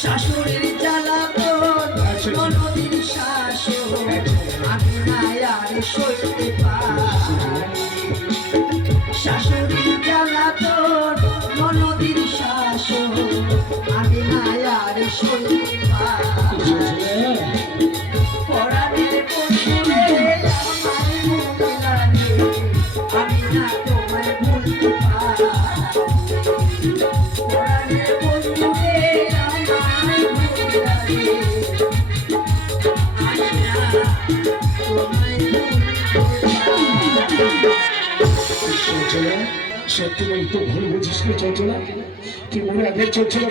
শাশুড়ির জ্বালাতন ননদির শাসন আমি না আর সইতে পারি। শাশুড়ির জ্বালাতন ননদির শাসন আমি না আর সইতে পারি। পরাণের বন্ধুরে আমার মনে লাগে আমি না তোমায় ভুলতে পারি। পরাণের বন্ধুরে আমার মনে লাগে আমি না তোমায় ভুলতে পারি। সত্যি তো ভুল বুঝিস না চঞ্চলা, তুই মনে আগে চঞ্চলা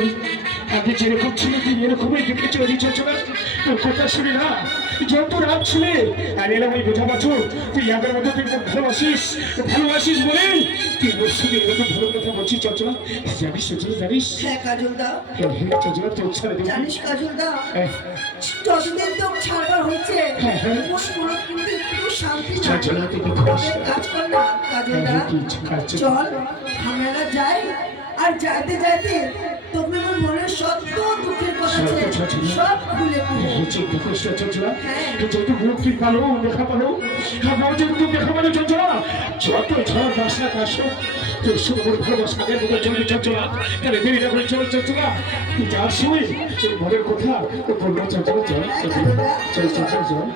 আগে যেরকম ছিল তুই এরকমই দেখে চলে চঞ্চলা। তোর কথা শুনি না যত রাত ছিলে আর এলাম ওই বোঝা বাছর তুই আগের মতো তুই ভালোবাসিস বলে তুই ওর সঙ্গে এরকম ভালো কথা বলছিস চঞ্চলা। জানিস চঞ্চলা জানিস? হ্যাঁ কাজল দা, চঞ্চলা তোর ছাড়া দেবো জানিস কাজল দা, যতদিন তো ছাড়বার হচ্ছে মনে কিন্তু একটু শান্তি চঞ্চলা তুই কাজ কর না কাজল দা, চল আমরা যাই আর যাইতে যাইতে তুমি আমার মনের সত্য দুঃখের কথা সব খুলে যেহেতু মুক্তি পালো দেখা পালো যেহেতু দেখা পালো চঞ্চলা যত ঝড় বাসনা কাশ তোর সঙ্গে ভালোবাসা আগের মতো চলবে চঞ্চলা। তাহলে দেরি না করে চল চঞ্চলা, তুই যার সময় তোর মনের কথা বললো চঞ্চলা চল চল চল চল।